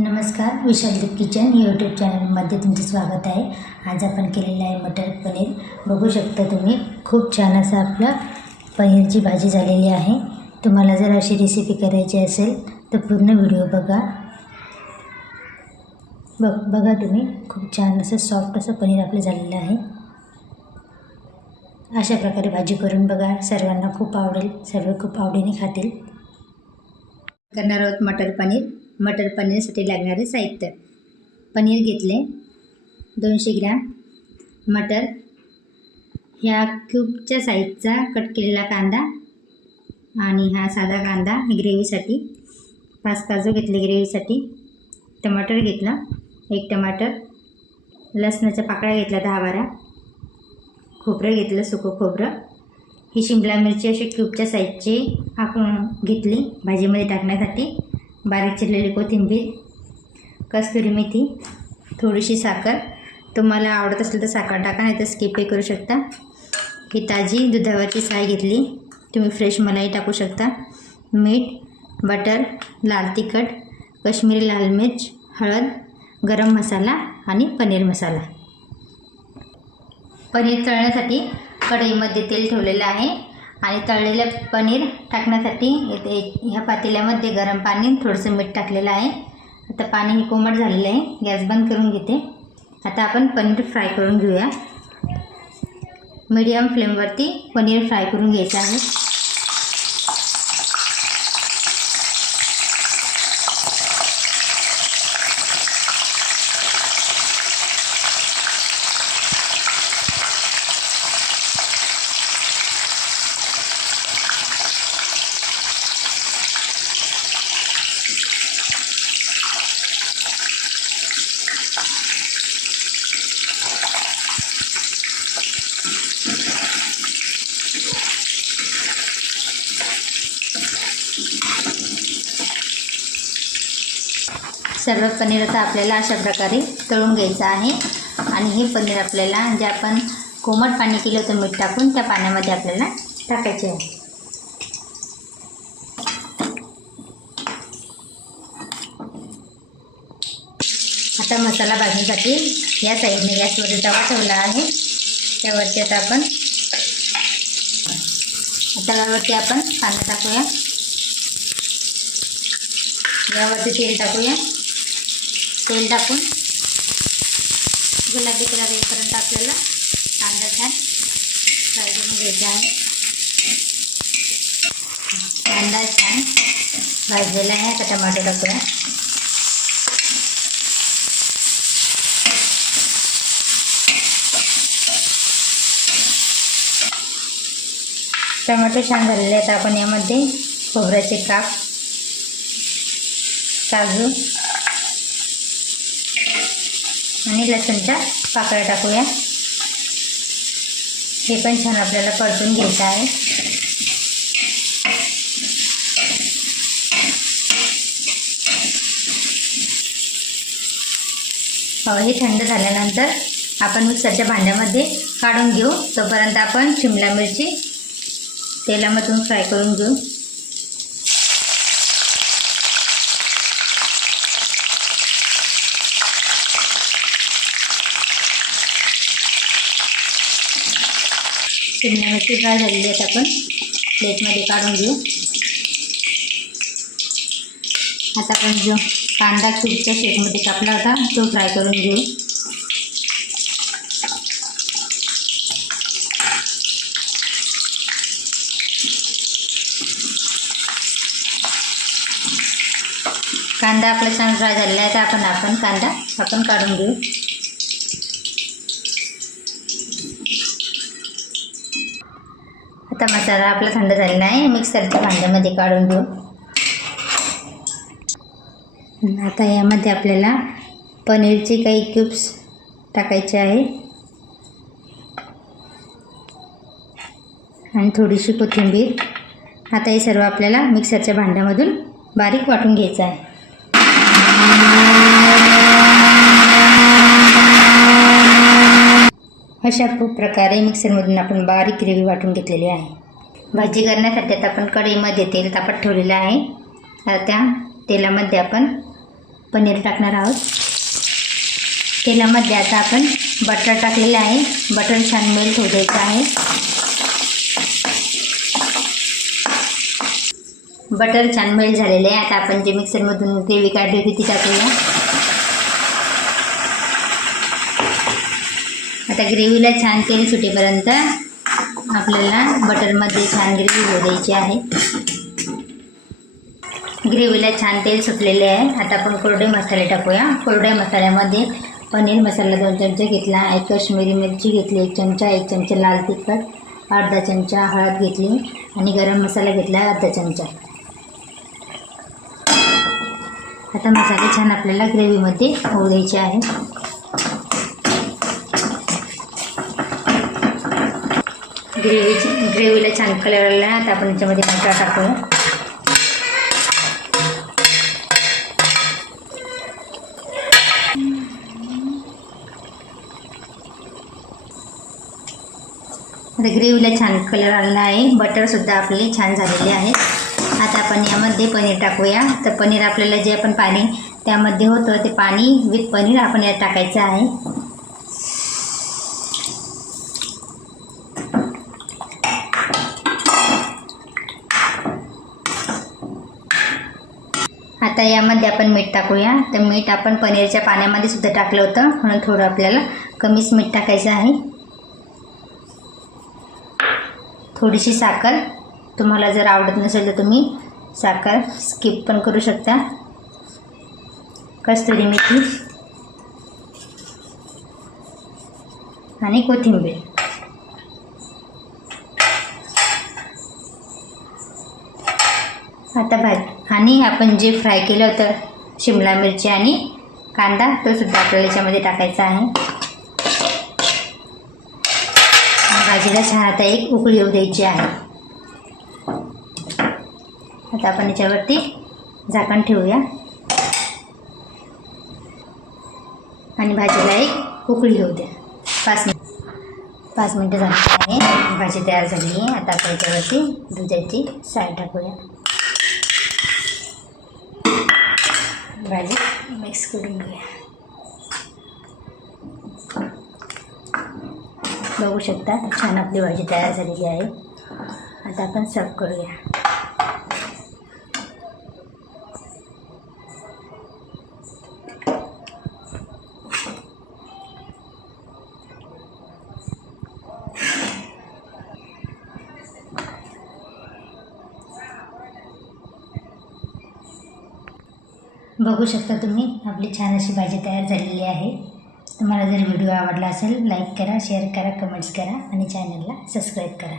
नमस्कार Vishaldeep kitchen YouTube चॅनलमध्ये तुमचं स्वागत आहे. आज आपण केलेलं आहे मटर पनीर. बघू शकता तुम्ही खूप छान असं आपलं पनीरची भाजी झालेली आहे. तुम्हाला जर अशी रेसिपी करायची असेल तर पूर्ण व्हिडिओ बघा. बघ बघा तुम्ही खूप छान असं सॉफ्ट असं पनीर आपलं झालेलं आहे. अशा प्रकारे भाजी करून बघा. सर्वांना खूप आवडेल सर्व खूप आवडीने खातील. करणार आहोत मटर पनीर. मटर पनीरसाठी लागणारे साहित्य. पनीर घेतले. दोनशे ग्रॅम मटर. ह्या क्यूबच्या साईजचा कट केलेला कांदा आणि हा साधा कांदा ग्रेव्हीसाठी. पाच काजू घेतले ग्रेव्हीसाठी. टमाटर घेतलं. एक टमाटर. लसणाच्या पाकळ्या घेतल्या दहा बारा. खोबरं घेतलं सुकं खोबरं. ही शिमला मिरची अशी क्यूबच्या साईजची आपण घेतली. भाजीमध्ये टाकण्यासाठी. बारीक चिरलेली कोथिंबीर कस्तुरी मेथी थोडीशी साखर. तुम्हाला आवडत असेल तर साखर टाका नाही तर स्किपही करू शकता. ही ताजी दुधावरची साय घेतली. तुम्ही फ्रेश मलाई टाकू शकता. मीठ बटर लाल तिखट कश्मीरी लाल मिर्च हळद गरम मसाला आणि पनीर मसाला. पनीर तळण्यासाठी कढईमध्ये तेल ठेवलेलं आहे. आणि तळलेलं पनीर टाकण्यासाठी इथे ह्या पातेल्यामध्ये गरम पाणी थोडंसं मीठ टाकलेलं आहे. आता पाणी हे कोमट झालेलं आहे. गॅस बंद करून घेते. आता आपण पनीर फ्राय करून घेऊया. मीडियम फ्लेमवरती पनीर फ्राय करून घ्यायचं आहे. सर्व पनीर आता आपल्याला अशा प्रकारे तळून घ्यायचं आहे. आणि हे पनीर आपल्याला जे आपण कोमट पाणी केलं होतं मीठ टाकून त्या पाण्यामध्ये आपल्याला टाकायचे आहे. आता मसाला भाजण्यासाठी या साईडने गॅसवर तवा ठेवला आहे. त्यावरती आता आपण तव्यावरती आपण कांदा टाकूया. यावरती तेल टाकूया. तेल टाकून गुलाबी कलर येईपर्यंत आपल्याला कांदा छान फ्राय करून घ्यायचा आहे. कांदा छान भाजलेला आहे. आता टमाटो टाकूया. टमाटो छान झालेले आहेत. आपण यामध्ये खोबऱ्याचे काप काजू आणि लसूणच्या पाकळ्या टाकूया. हे पण छान आपल्याला परतून घ्यायचं आहे. हे थंड झाल्यानंतर आपण मिक्सरच्या भांड्यामध्ये काढून घेऊ. तोपर्यंत आपण शिमला मिरची तेलामधून फ्राय करून घेऊ. शिमला मिरची फ्राय झालेली आहेत आपण प्लेटमध्ये काढून घेऊ. आता आपण जो कांदा चूपच्या शेपमध्ये कापला होता तो फ्राय करून घेऊ. कांदा आपला छान फ्राय झालेला आहे तर आपण आपण कांदा आपण काढून घेऊ. आता मसाला आपला थंड झालेला आहे. मिक्सरच्या भांड्यामध्ये काढून घेऊ. आता यामध्ये आपल्याला पनीरचे काही क्यूब्स टाकायचे आहे आणि थोडीशी कोथिंबीर. आता हे सर्व आपल्याला मिक्सरच्या भांड्यामधून बारीक वाटून घ्यायचं आहे. अशा खूप प्रकारे मिक्सरमधून आपण बारीक ग्रेव्ही वाटून घेतलेली आहे. भाजी करण्यासाठी आता आपण कढईमध्ये तेल तापत ठेवलेलं आहे. आता त्या तेलामध्ये आपण पनीर टाकणार आहोत. तेलामध्ये आता आपण बटर टाकलेलं आहे. बटर छान मेल्ट होऊ द्यायचं आहे. बटर छान मेल्ट झालेलं आहे. आता आपण जे मिक्सरमधून ग्रेव्ही काढली होती ती टाकूया. आता ग्रेव्हीला छान तेल सुटेपर्यंत आपल्याला बटरमध्ये छान ग्रेव्ही होऊ द्यायची आहे. ग्रेव्हीला छान तेल सुटलेले आहे. आता आपण कोरडे मसाले टाकूया. कोरड्या मसाल्यामध्ये पनीर मसाला दोन चमचे घेतला एक काश्मीरी मिरची घेतली एक चमचा एक चमचा लाल तिखट अर्धा चमचा हळद घेतली आणि गरम मसाला घेतला अर्धा चमचा. आता मसाले छान आपल्याला ग्रेव्हीमध्ये होऊ द्यायचे आहे. ग्रेव्हीची ग्रेव्हीला छान कलर आला आता आपण याच्यामध्ये मसाला टाकू. आता ग्रेव्हीला छान कलर आलेला आहे. बटरसुद्धा आपले छान झालेले आहे. आता आपण यामध्ये पनीर टाकूया. तर पनीर आपल्याला जे आपण पाणी त्यामध्ये होतं ते पाणी विथ पनीर आपण यात टाकायचं आहे. आता यामध्ये आपण मीठ टाकूया. तर मीठ आपण पनीरच्या पाण्यामध्ये सुद्धा टाकलं होतं. म्हणून थोडं आपल्याला कमीच मीठ टाकायचं आहे. थोडीशी साखर. तुम्हाला जर आवडत नसेल तर तुम्ही साखर स्किप पण करू शकता. कस्तुरी मेथी आणि कोथिंबीर. आता भाज आणि आपण जे फ्राय केलं होतं शिमला मिरची आणि कांदा तो सुद्धा आपल्याला याच्यामध्ये टाकायचा आहे. भाजीला छान आता एक उकळी येऊ द्यायची आहे. आता आपण याच्यावरती झाकण ठेवूया. आणि भाजीला एक उकळी येऊ द्या. पाच मिनिट. पाच मिनटं झाली आहे. भाजी तयार झाली आहे. आता आपण याच्यावरती दुधाची साय टाकूया. भाजी मिक्स करून घेऊया. बघू शकता छान आपली भाजी तयार झालेली आहे. आता आपण सर्व करूया. बघू शकता तुम्ही आपली छान अशी भाजी तयार झालेली आहे. तुम्हाला जर व्हिडिओ आवडला असेल लाईक करा शेअर करा कमेंट्स करा आणि चॅनलला सबस्क्राईब करा.